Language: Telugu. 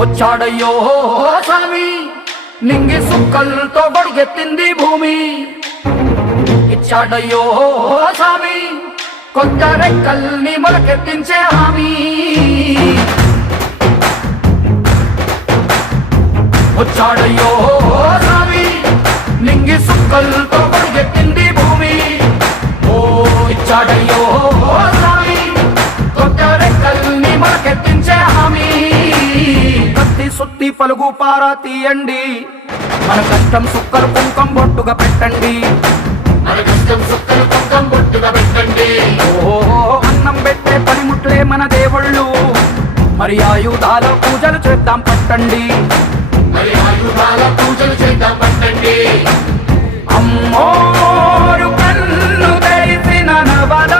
వచ్చాడయ్యో స్వామి నింగి సుక్కలతో బడిగెత్తింది భూమి. ఇచ్చాడయ్యో స్వామి కొత్త రెక్కల్ని మొలకెత్తించే హామీ. వచ్చాడయ్యో స్వామి నింగి సుక్కలతో బడిగెత్తింది భూమి. ఓ ఇచ్చాడయ్యో స్వామి కొత్త రెక్కల్ని మొలకెత్తించే హామీ. కత్తి సుత్తి పలుగు పారా తీయండి, మన కష్టం సుక్కలు కుంకం బొట్టుగా పెట్టండి. మన కష్టం సుక్కలు కుంకం బొట్టుగా పెట్టండి. ఓ అన్నం పెట్టే పనిముట్లే మన దేవుళ్ళు, మరి ఆయుధాల పూజలు చేద్దాం పట్టండి. మరి ఆయుధాల పూజలు చేద్దాం పట్టండి. అమ్మోరు కన్ను తెరిసిన నవల